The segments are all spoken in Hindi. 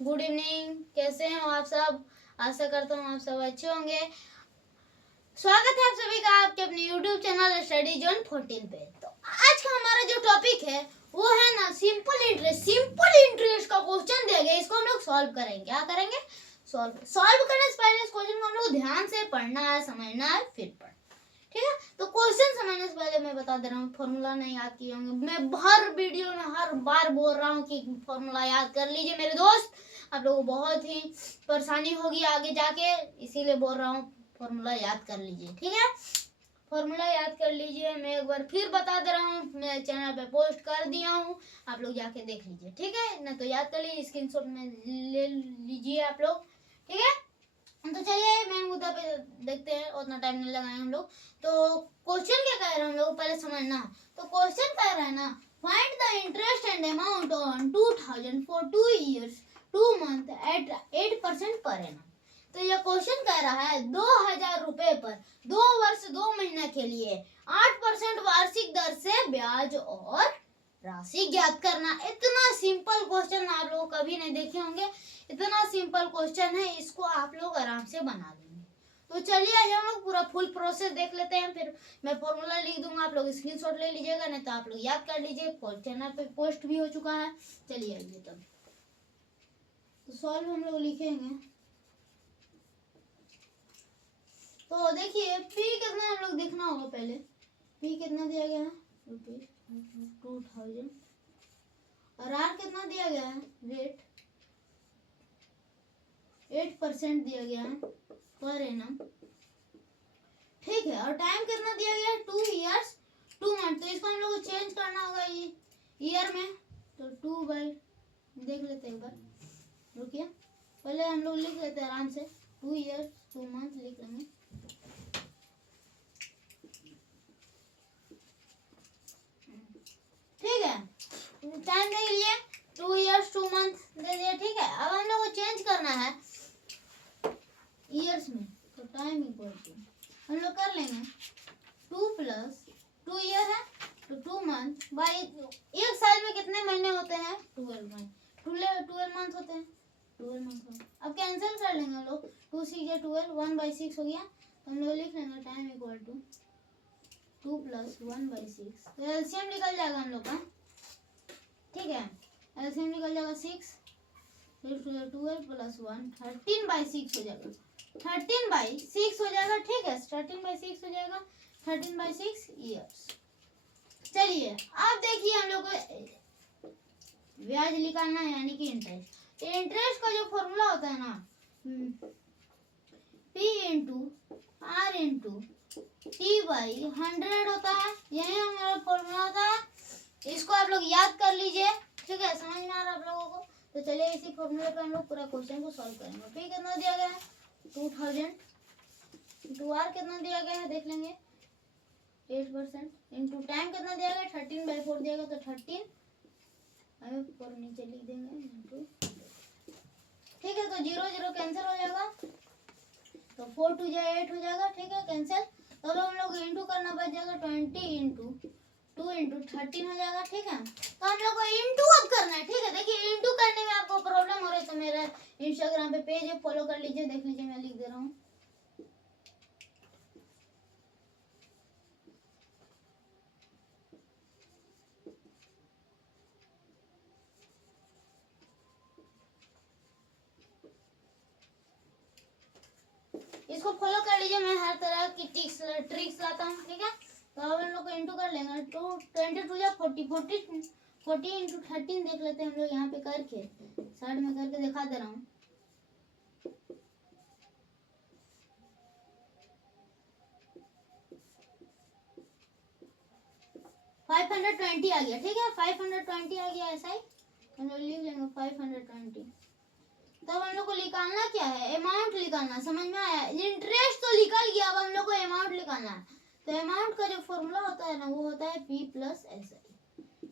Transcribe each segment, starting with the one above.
गुड इवनिंग, कैसे हैं आप सब। आशा करता हूँ आप सब अच्छे होंगे। स्वागत है आप सभी का आपके अपने YouTube चैनल स्टडी जोन 14 पे। तो आज का हमारा जो टॉपिक है वो है ना सिंपल इंटरेस्ट का क्वेश्चन दिया गया, इसको हम लोग सॉल्व करेंगे। क्या करेंगे? सॉल्व करने से पहले इस क्वेश्चन को हम लोग ध्यान से पढ़ना है, समझना है, फिर पढ़ना। ठीक है, तो क्वेश्चन समझने से पहले मैं बता दे रहा हूँ, फॉर्मूला नहीं याद किए होंगे। मैं हर वीडियो में हर बार बोल रहा हूँ कि फॉर्मूला याद कर लीजिए मेरे दोस्त, आप लोगों को बहुत ही परेशानी होगी आगे जाके, इसीलिए बोल रहा हूँ फॉर्मूला याद कर लीजिए। ठीक है, फॉर्मूला याद कर लीजिए। मैं एक बार फिर बता दे रहा हूँ, मैं चैनल पे पोस्ट कर दिया हूँ, आप लोग जाके देख लीजिए। ठीक है ना, तो याद कर लीजिए, स्क्रीनशॉट में ले लीजिए आप लोग। ठीक है, तो चलिए मेन मुद्दा पे देखते हैं, उतना टाइम नहीं लगाएंगे हम लोग। तो क्वेश्चन क्या कह रहे हैं हम लोग पहले समझना। तो क्वेश्चन कह रहा है ना, find the interest and amount on 2000 for 2 years 2 month at 8% per annum. तो ये क्वेश्चन कह रहा है 2000 रुपए पर 2 वर्ष 2 महीना के लिए 8% वार्षिक दर से ब्याज और राशि ज्ञात करना। इतना सिंपल क्वेश्चन आप लोग कभी नहीं देखे होंगे। इतना सिंपल क्वेश्चन है, इसको आप लोग आराम से बना देंगे। तो चलिए आज हम लोग पूरा फुल प्रोसेस देख लेते हैं, फिर मैं फॉर्मूला लिख दूंगा, आप लोग स्क्रीनशॉट ले लीजिएगा, नहीं तो आप लोग याद कर लीजिए, चैनल पे पोस्ट भी हो चुका है। चलिए आइए तब तो सॉल्व हम लोग लिखेंगे। तो देखिए पी कितना हम लोग देखना होगा पहले। पी कितना दिया गया है, रुपीज 2000, और आर कितना दिया गया है, रेट 8% दिया गया है पर एनम। ठीक है, और टाइम कितना दिया गया है, 2 years 2 month। तो इसको हम लोग को चेंज करना होगा ये ईयर में, तो 2 बाई देख लेते हैं एक बार, रुकिए पहले हम लोग लिख लेते हैं आराम से, 2 years 2 month लिख लेंगे। ठीक है, टाइम देख लिए, 2 years 2 month दे दिया। ठीक है, अब हम लोग को चेंज करना है ईयर्स में, तो टाइम इक्वल टू हम लोग कर लेंगे 2 प्लस 2 ईयर है तो 2 मंथ बाई, एक साल में कितने महीने होते हैं, 12 मंथ, 12 मंथ होते हैं, 12 मंथ होते हैं। अब कैंसिल कर लेंगे हम लोग, 2 6 12, 1/6 हो गया, तो हम लोग लिख लेंगे टाइम इक्वल टू 2 प्लस 1/6। तो एलसीएम निकल जाएगा हम लोग का। ठीक है, एलसीएम निकल जाएगा 6, फिर 12 प्लस 1 13/6 हो जाएगा, 13/6 हो जाएगा। ठीक है, 13/6 हो जाएगा, 13/6 ईयर्स। चलिए अब देखिए हम लोग को ब्याज निकालना है, यानी कि इंटरेस्ट। तो इंटरेस्ट का जो फॉर्मूला होता है ना, P into R into T by 100 होता है, यही हमारा फॉर्मूला होता है। इसको आप लोग याद कर लीजिए। ठीक है, समझ में आ रहा है आप लोगों को। तो चलिए इसी फॉर्मूले पे हम लोग पूरा क्वेश्चन को सॉल्व करेंगे। P कितना दिया गया है, 2000 इंटू आर कितना दिया गया है देख लेंगे, 8% इंटू टाइम कितना दिया गया, 13/4 दिया गया, तो 13 ऊपर नीचे लिख देंगे इंटू। ठीक है, तो 0 0 कैंसिल हो जाएगा, तो 4 2 जाए 8 हो जाएगा। ठीक है, कैंसिल। तो अब हम लोग इंटू करना बच जाएगा, 20 इंटू 2 इंटू 13 हो जाएगा। ठीक है, तो हम लोग को इंटू अब करना है। ठीक है, देखिए इंटू करने में आपको प्रॉब्लम हो रही है तो मेरा इंस्टाग्राम पे पेज है, फॉलो कर लीजिए, देख लीजिए, मैं लिख दे रहा हूँ। इसको फॉलो कर लीजिए, मैं हर तरह की ट्रिक्स लाता हूँ। ठीक है, तो अब हम लोग को इंटू कर लेंगे, 22 या 40 इंटू 13 देख लेते हैं हम लोग यहाँ पे करके, साइड में करके दिखा दे रहा हूँ। फाइव 520 आ गया। ठीक है, 520 आ गया, ऐसा ही हम लोग लिख लेंगे 520। तो हम लोग को निकालना क्या है, अमाउंट निकालना। समझ में आया, इंटरेस्ट तो निकल गया, अब हम लोग को अमाउंट निकालना है। तो अमाउंट का जो फॉर्मूला होता है ना, वो होता है P प्लस एस।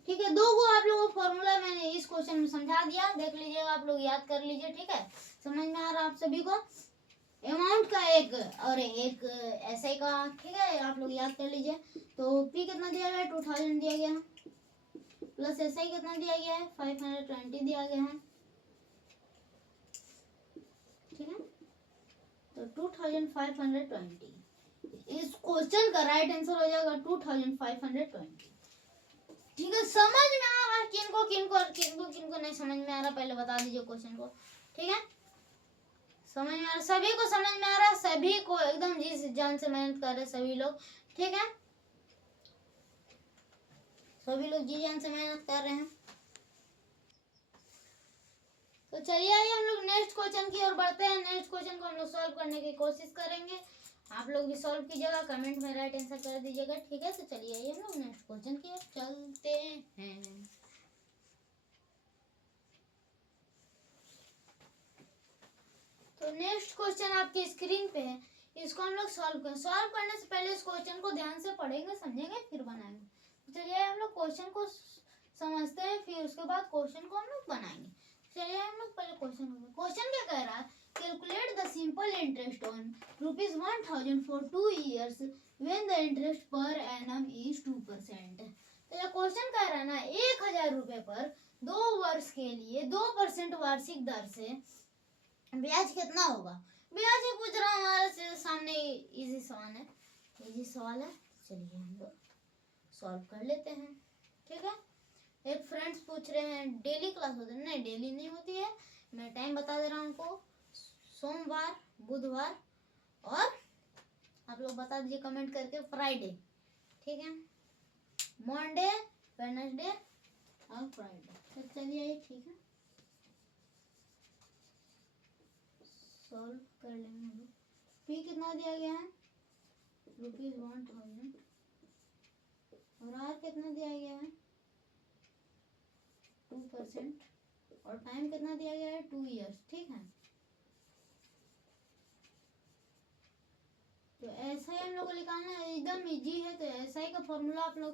ठीक है, दो को आप लोगों को फॉर्मूला मैंने इस क्वेश्चन में समझा दिया, देख लीजिएगा, आप लोग याद कर लीजिए। ठीक है, समझ में आ रहा है आप सभी को, अमाउंट का एक और एक ऐसे का। ठीक है, आप लोग याद कर लीजिए। तो P कितना दिया गया है, 2000 दिया गया है, प्लस ऐसा ही कितना दिया गया है, 520 दिया गया है। तो 2520 इस क्वेश्चन का राइट आंसर हो जाएगा 2520। ठीक है, समझ में आ रहा है किनको किनको और किनको किनको नहीं समझ में आ रहा, पहले बता दीजिए क्वेश्चन को। ठीक है, समझ में आ रहा, सभी को समझ में आ रहा है, सभी को एकदम जी जान से मेहनत कर रहे सभी लोग। ठीक है, सभी लोग जी जान से मेहनत कर रहे हैं। तो चलिए आइए हम लोग नेक्स्ट क्वेश्चन की ओर बढ़ते हैं। नेक्स्ट क्वेश्चन को हम लोग सॉल्व करने की कोशिश करेंगे। आप लोग भी सॉल्व कीजिएगा, कमेंट में राइट आंसर कर दीजिएगा। ठीक है, तो चलिए आइए हम लोग नेक्स्ट क्वेश्चन की ओर चलते हैं। तो नेक्स्ट क्वेश्चन आपकी स्क्रीन पे है, इसको हम लोग सॉल्व करें। सॉल्व करने से पहले इस क्वेश्चन को ध्यान से पढ़ेंगे, समझेंगे, फिर बनाएंगे। तो चलिए हम लोग क्वेश्चन को समझते हैं, फिर उसके बाद क्वेश्चन को हम लोग बनाएंगे। चलिए हम लोग पहले क्वेश्चन क्या कह रहा है, calculate the simple interest on ₹1000 for 2 years when the interest per annum is 2%। तो ये क्वेश्चन कह रहा है ना, 1000 रुपए पर 2 वर्ष के लिए 2% वार्षिक दर से ब्याज कितना होगा। ब्याज ही पूछ रहा हूँ, हमारे सामने इजी सवाल है, इजी सवाल है। चलिए हम लोग सॉल्व कर लेते हैं। ठीक है, एक फ्रेंड्स पूछ रहे हैं डेली क्लास होती है, नहीं डेली नहीं होती है, मैं टाइम बता दे रहा हूँ उनको, सोमवार, बुधवार और आप लोग बता दीजिए कमेंट करके फ्राइडे। ठीक है, मंडे, वेडनेसडे और फ्राइडे। तो चलिए ठीक है, सॉल्व कर लेंगे हम लोग। पी कितना दिया गया है, ₹1000 और आर कितना दिया गया है 2% और टाइम कितना दिया गया है 2 years। ठीक है, तो ऐसा ही हम लोग को निकालना है, एकदम इजी है। तो ऐसा ही का फॉर्मूला आप लोग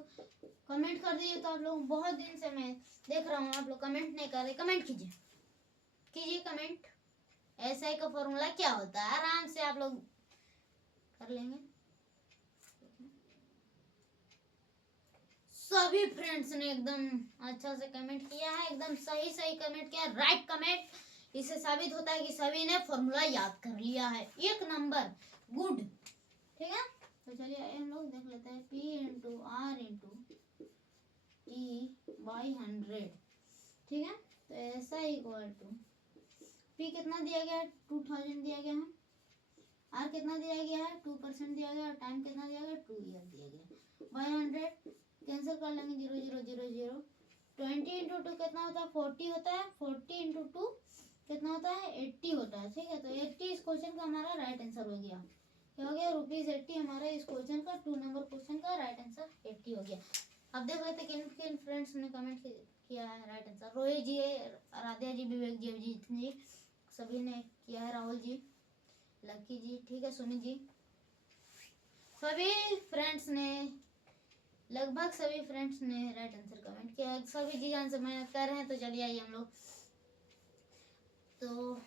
कमेंट कर दीजिए। तो आप लोग बहुत दिन से मैं देख रहा हूँ आप लोग कमेंट नहीं कर रहे, कमेंट कीजिए, कीजिए कमेंट। ऐसा ही का फॉर्मूला क्या होता है, आराम से आप लोग कर लेंगे। सभी फ्रेंड्स ने एकदम अच्छा से कमेंट किया है, एकदम सही सही कमेंट किया, राइट कमेंट। इससे साबित होता है कि सभी ने फॉर्मूला याद कर लिया है, 1 नंबर, गुड। ठीक है, तो चलिए हम लोग देख लेते हैं, P into R into T by 100। ठीक है, तो ऐसा इक्वल टू P कितना दिया गया है 2000 दिया गया है, आर कितना दिया गया है 2% दिया गया है, टाइम कितना दिया गया 2 ईयर दिया गया, बाई 100 कैंसिल कर लेंगे, 0 0 0 0। 20 इंटू 2 कितना होता है 40 होता है, 40 इंटू 2 कितना होता है 80 होता है। ठीक है, तो 80 इस क्वेश्चन का हमारा राइट आंसर हो गया। क्या हो गया, ₹80 हमारा इस क्वेश्चन का 2 नंबर क्वेश्चन का राइट आंसर 80 हो गया। अब देख लेते किन किन फ्रेंड्स ने कमेंट किया है राइट आंसर। रोहित जी, राधिया जी, विवेक जी, अभिजीत जी, सभी ने किया है, राहुल जी, लकी जी, ठीक है, सुमित जी, सभी फ्रेंड्स ने, लगभग सभी फ्रेंड्स ने राइट आंसर कमेंट किया है, सभी जी जान से मेहनत कर रहे हैं। तो चलिए आइए हम लोग, तो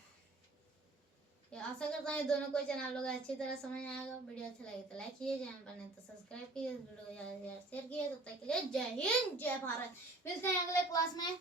आशा करता हूँ दोनों क्वेश्चन आप लोग अच्छी तरह समझ आएगा। वीडियो अच्छा लगे तो लाइक कीजिए, चैनल पर नहीं तो सब्सक्राइब कीजिए, वीडियो को ज़्यादा से ज़्यादा शेयर कीजिए। तब तक के लिए जय हिंद, जय भारत। मिलते हैं अगले क्लास में।